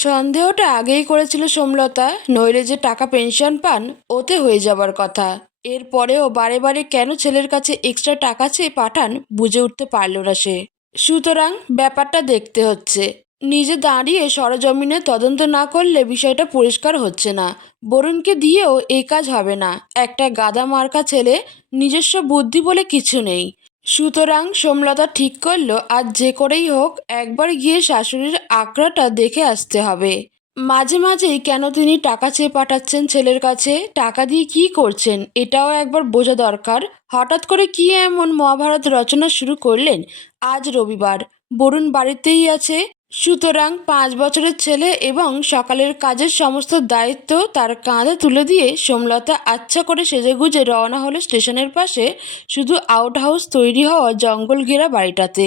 সন্দেহটা আগেই করেছিল সোমলতা, নইলে যে টাকা পেনশন পান, ওতে হয়ে যাবার কথা। এরপরেও বারে বারে কেন ছেলের কাছে এক্সট্রা টাকা চেয়ে পাঠান বুঝে উঠতে পারল না সে। সুতরাং ব্যাপারটা দেখতে হচ্ছে। নিজে দাঁড়িয়ে সরজমিনে তদন্ত না করলে বিষয়টা পরিষ্কার হচ্ছে না। বরুণকে দিয়েও এই কাজ হবে না। একটা গাদা মার্কা ছেলে নিজস্ব বুদ্ধি বলে কিছু নেই। সুতরাং সোমলতা ঠিক করল, আর যে করেই হোক, একবার গিয়ে শাশুড়ির আঁকড়াটা দেখে আসতে হবে। মাঝে মাঝেই কেন তিনি টাকা চেয়ে পাঠাচ্ছেন ছেলের কাছে? টাকা দিয়ে কি করছেন? এটাও একবার বোঝা দরকার। হঠাৎ করে কি এমন মহাভারত রচনা শুরু করলেন? আজ রবিবার। বরুণ বাড়িতেই আছে? সুতরাং পাঁচ বছরের ছেলে এবং সকালের কাজের সমস্ত দায়িত্ব তার কাঁধে তুলে দিয়ে সোমলতা আচ্ছা করে সেজেগুজে রওনা হলো স্টেশনের পাশে শুধু আউট হাউস তৈরি হওয়া জঙ্গল ঘেরা বাড়িটাতে।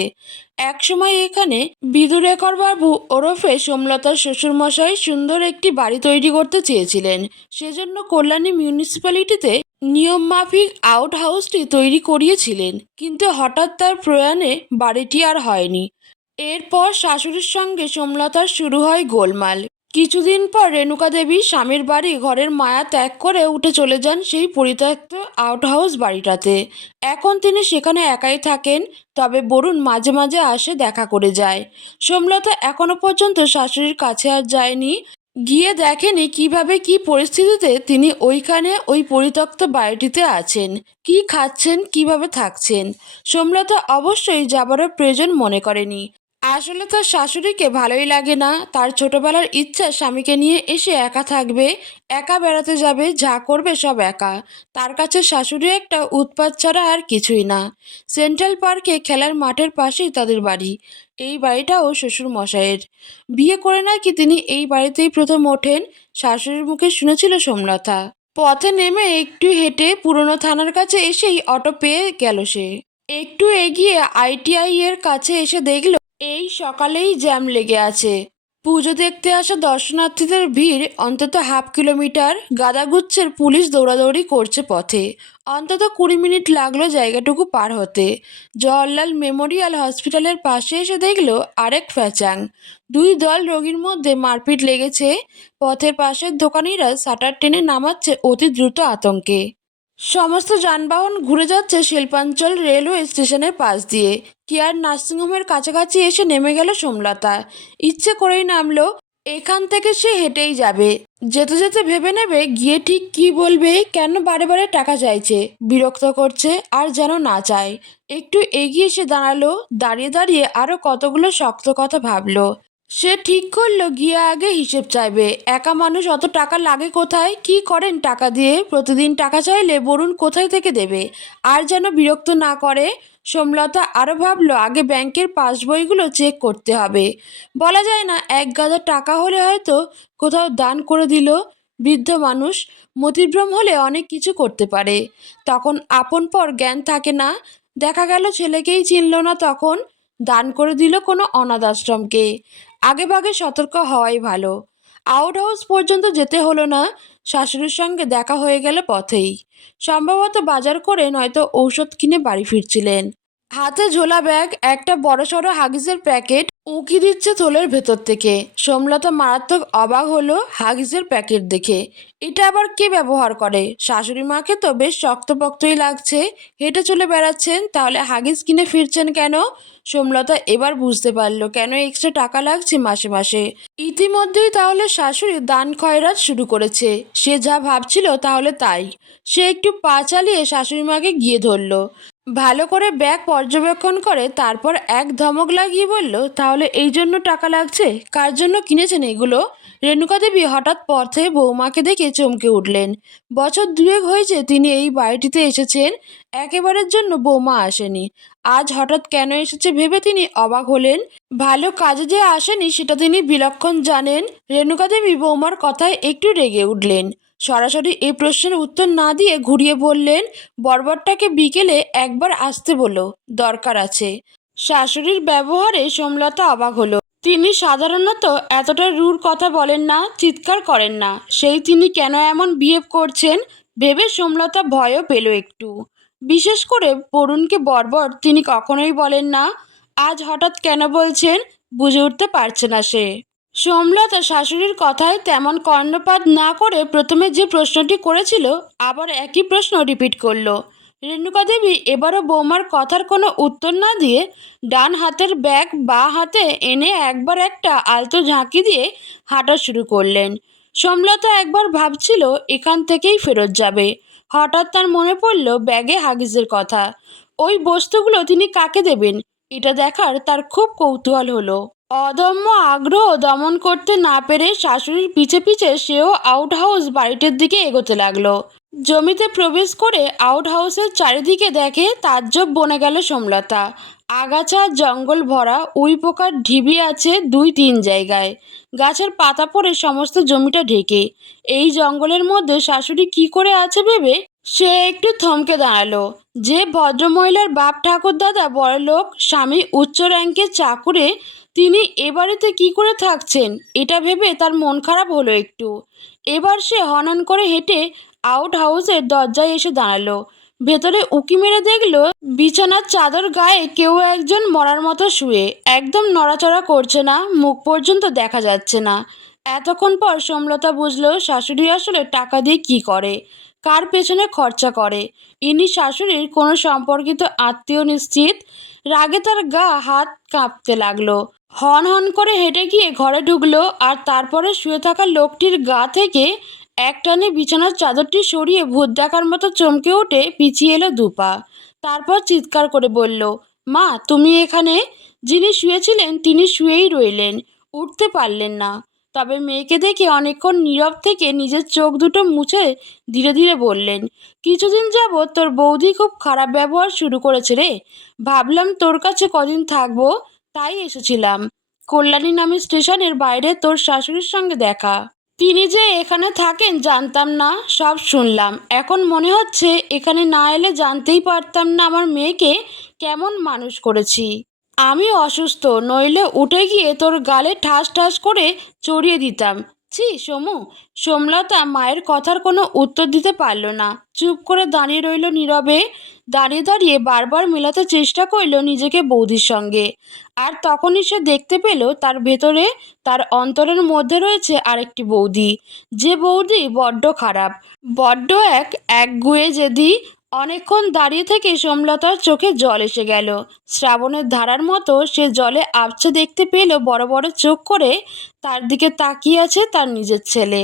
একসময় এখানে বিদুরেকর বাবু ওরফে সোমলতার শ্বশুরমশাই সুন্দর একটি বাড়ি তৈরি করতে চেয়েছিলেন। সেজন্য কল্যাণী মিউনিসিপ্যালিটিতে নিয়মমাফিক আউট হাউসটি তৈরি করিয়েছিলেন। কিন্তু হঠাৎ তার প্রয়াণে বাড়িটি আর হয়নি। এরপর শাশুড়ির সঙ্গে সোমলতার শুরু হয় গোলমাল। কিছুদিন পর রেণুকা দেবী স্বামীর বাড়ি ঘরের মায়া ত্যাগ করে উঠে চলে যান সেই পরিত্যক্ত আউটহাউস বাড়িটাতে। এখন তিনি সেখানে একাই থাকেন, তবে বরুণ মাঝে মাঝে আসে দেখা করে যায়। সোমলতা এখনও পর্যন্ত শাশুড়ির কাছে আর যায়নি। গিয়ে দেখেনি কীভাবে কি পরিস্থিতিতে তিনি ওইখানে ওই পরিত্যক্ত বাড়িটিতে আছেন, কি খাচ্ছেন, কীভাবে থাকছেন। সোমলতা অবশ্যই যাবারও প্রয়োজন মনে করেনি। আসলে তার শাশুড়িকে ভালোই লাগে না। তার ছোটবেলার ইচ্ছা স্বামীকে নিয়ে এসে একা থাকবে, একা বেড়াতে যাবে, যা করবে সব একা। তার কাছে শাশুড়ি একটা উৎপাত ছাড়া আর কিছুই না। সেন্ট্রাল পার্কে খেলার মাঠের পাশেই তাদের বাড়ি। এই বাড়িটাও শ্বশুর মশাইয়ের। বিয়ে করে নাকি তিনি এই বাড়িতেই প্রথম ওঠেন? শাশুড়ির মুখে শুনেছিল সোমলতা। পথে নেমে একটু হেঁটে পুরনো থানার কাছে এসেই অটো পেয়ে গেল সে। একটু এগিয়ে আইটিআই এর কাছে এসে দেখল এই সকালেই জ্যাম লেগে আছে। পুজো দেখতে আসা দর্শনার্থীদের ভিড় অন্তত হাফ কিলোমিটার। গাদাগুচ্ছের পুলিশ দৌড়াদৌড়ি করছে পথে। অন্তত কুড়ি মিনিট লাগল জায়গাটুকু পার হতে। জওয়াহরলাল মেমোরিয়াল হসপিটালের পাশে এসে দেখল আরেক ফ্যাচাং। দুই দল রোগীর মধ্যে মারপিট লেগেছে। পথের পাশের দোকানিরা শাটার টেনে নামাচ্ছে অতি দ্রুত আতঙ্কে। সমস্ত যানবাহন ঘুরে যাচ্ছে শিল্পাঞ্চল রেলওয়ে স্টেশনের পাশ দিয়ে। কেয়ার নার্সিংহোমের কাছাকাছি এসে নেমে গেল সোমলতা। ইচ্ছে করেই নামলো, এখান থেকে সে হেঁটেই যাবে। যেতে যেতে ভেবে নেবে, গিয়ে ঠিক কি বলবে, কেন বারে বারে টাকা চাইছে, বিরক্ত করছে আর যেন না চায়। একটু এগিয়ে এসে দাঁড়াল, দাঁড়িয়ে দাঁড়িয়ে আরও কতগুলো শক্ত কথা ভাবলো। সে ঠিক করল, গিয়ে আগে হিসেব চাইবে। একা মানুষ অত টাকা লাগে কোথায়? কি করেন টাকা দিয়ে? প্রতিদিন টাকা চাইলে বরুণ কোথায় থেকে দেবে? আর যেন বিরক্ত না করে, সোমলতা আরও ভাবলো, আগে ব্যাংকের পাসবইগুলো চেক করতে হবে। বলা যায় না, এক গাদা টাকা হলে হয়তো কোথাও দান করে দিল। বৃদ্ধ মানুষ মতিভ্রম হলে অনেক কিছু করতে পারে। তখন আপন পর জ্ঞান থাকে না। দেখা গেল ছেলেকেই চিনল না তখন। দান করে দিল কোনো অনাথ আশ্রমকে। আগে ভাগে সতর্ক হওয়াই ভালো। আউট হাউস পর্যন্ত যেতে হলো না, শাশুড়ির সঙ্গে দেখা হয়ে গেল পথেই। সম্ভবত বাজার করে নয়তো ঔষধ কিনে বাড়ি ফিরছিলেন। হাতে ঝোলা ব্যাগ, একটা বড়সড় হাগিসের প্যাকেট উকি দিচ্ছে থলের ভেতর থেকে। সোমলতা মারাত্মক অবাক হলো হাগিসের প্যাকেট দেখে। এটা আবার কে ব্যবহার করে? শাশুড়ি মাকে তো বেশ শক্তপক্তই লাগছে। হেঁটে চলে বেড়াচ্ছেন, তাহলে হাগিস কিনে ফিরছেন কেন? সোমলতা এবার বুঝতে পারল কেন এক্সট্রা টাকা লাগছে মাসে মাসে। ইতিমধ্যেই তাহলে শাশুড়ি দান খয়রাত শুরু করেছে। সে যা ভাবছিল তাহলে তাই। সে একটু পা চালিয়ে শাশুড়ি মাকে গিয়ে ধরলো। ভালো করে ব্যাগ পর্যবেক্ষণ করে তারপর এক ধমক লাগিয়ে বলল, তাহলে এই জন্য টাকা লাগছে? কার জন্য কিনেছেন এগুলো? রেণুকা দেবী হঠাৎ পথে বৌমাকে দেখে চমকে উঠলেন। বছর দুয়েক হয়েছে তিনি এই বাড়িটিতে এসেছেন, একেবারের জন্য বৌমা আসেনি। আজ হঠাৎ কেন এসেছে ভেবে তিনি অবাক হলেন। ভালো কাজে যে আসেনি সেটা তিনি বিলক্ষণ জানেন। রেণুকা দেবী বৌমার কথায় একটু রেগে উঠলেন। সরাসরি এই প্রশ্নের উত্তর না দিয়ে ঘুরিয়ে বললেন বর্বরটাকে বিকেলে একবার আসতে বলো, দরকার আছে। শাশুড়ির ব্যবহারে সোমলতা অবাক হলো। তিনি সাধারণত এতটা রূঢ় কথা বলেন না, চিৎকার করেন না। সেই তিনি কেন এমন বিহেভ করছেন, ভেবে সোমলতা ভয়ও পেল একটু। বিশেষ করে বরুণকে বর্বর তিনি কখনোই বলেন না, আজ হঠাৎ কেন বলছেন, বুঝে উঠতে পারছে না সে। সোমলতা শাশুড়ির কথায় তেমন কর্ণপাত না করে প্রথমে যে প্রশ্নটি করেছিল, আবার একই প্রশ্ন রিপিট করল। রেণুকা দেবী এবারও বৌমার কথার কোনো উত্তর না দিয়ে ডান হাতের ব্যাগ বা হাতে এনে একবার একটা আলতো ঝাঁকি দিয়ে হাঁটা শুরু করলেন। সোমলতা একবার ভাবছিল, এখান থেকেই ফেরত যাবে। হঠাৎ তার মনে পড়ল ব্যাগে হাগিজের কথা। ওই বস্তুগুলো তিনি কাকে দেবেন? এটা দেখার তার খুব কৌতূহল হলো। অদম্য আগ্রহ দমন করতে না পেরে শাশুড়ির পিছে পিছে সেও আউট হাউস বাড়িটির দিকে এগোতে লাগল। জমিতে প্রবেশ করে আউট হাউসের চারিদিকে দেখে তাজ্জব বনে গেল সোমলতা। আগাছা, জঙ্গল ভরা, উই পোকার ঢিবি আছে দুই তিন জায়গায়। গাছের পাতা পড়ে সমস্ত জমিটা ঢেকে। এই জঙ্গলের মধ্যে শাশুড়ি কি করে আছে ভেবে সে একটু থমকে দাঁড়াল। যে ভদ্রমহিলার বাপ ঠাকুর দাদা বড়লোক স্বামী উচ্চ র্যাঙ্কের চাকুরে, তিনি এ বাড়িতে কী করে থাকছেন? এটা ভেবে তার মন খারাপ হলো একটু। এবার সে হনন করে হেঁটে আউট হাউসের দরজায় এসে দাঁড়াল। ভেতরে উকি মেরে দেখল, বিছানার চাদর গায়ে কেউ একজন মরার মতো শুয়ে। একদম নড়াচড়া করছে না, মুখ পর্যন্ত দেখা যাচ্ছে না। এতক্ষণ পর সোমলতা বুঝলো, শাশুড়ি আসলে টাকা দিয়ে কি করে। কার পেছনে খরচা করে? ইনি শাশুড়ির কোনো সম্পর্কিত আত্মীয় নিশ্চিত? রাগে তার গা হাত কাঁপতে লাগল। হন হন করে হেঁটে গিয়ে ঘরে ঢুকলো আর তারপরে শুয়ে থাকা লোকটির গা থেকে একটানে বিছানার চাদরটি সরিয়ে ভূত দেখার মতো চমকে উঠে পিছিয়ে এলো দুপা। তারপর চিৎকার করে বলল, মা, তুমি এখানে? যিনি শুয়েছিলেন তিনি শুয়েই রইলেন। উঠতে পারলেন না। তবে মেয়েকে দেখে অনেকক্ষণ নীরব থেকে নিজের চোখ দুটো মুছে ধীরে ধীরে বললেন, কিছুদিন যাবৎ তোর বৌদি খুব খারাপ ব্যবহার শুরু করেছে রে। ভাবলাম তোর কাছে কদিন থাকব, তাই এসেছিলাম। কল্যাণী নামে স্টেশনের বাইরে তোর শাশুড়ির সঙ্গে দেখা। তিনি যে এখানে থাকেন জানতাম না, সব শুনলাম। এখন মনে হচ্ছে এখানে না এলে জানতেই পারতাম না আমার মেয়েকে কেমন মানুষ করেছি। আমি অসুস্থ, নইলে উঠে গিয়ে তোর গালে ঠাস ঠাস করে চড়িয়ে দিতাম। ছি, সমু। সোমলতা মায়ের কথার কোনো উত্তর দিতে পারল না। চুপ করে দাঁড়িয়ে রইল নীরবে। দাঁড়িয়ে দাঁড়িয়ে বারবার মেলাতে চেষ্টা করল নিজেকে বৌদির সঙ্গে। আর তখনই সে দেখতে পেল তার ভেতরে, তার অন্তরের মধ্যে রয়েছে আরেকটি বৌদি। যে বৌদি বড্ড খারাপ। বড্ড এক এক একগুয়ে যেদি অনেকক্ষণ দাঁড়িয়ে থেকে সোমলতার চোখে জল এসে গেল। শ্রাবণের ধারার মতো সে জলে আবছে দেখতে পেল বড় বড় চোখ করে তার দিকে তাকিয়ে আছে তার নিজের ছেলে।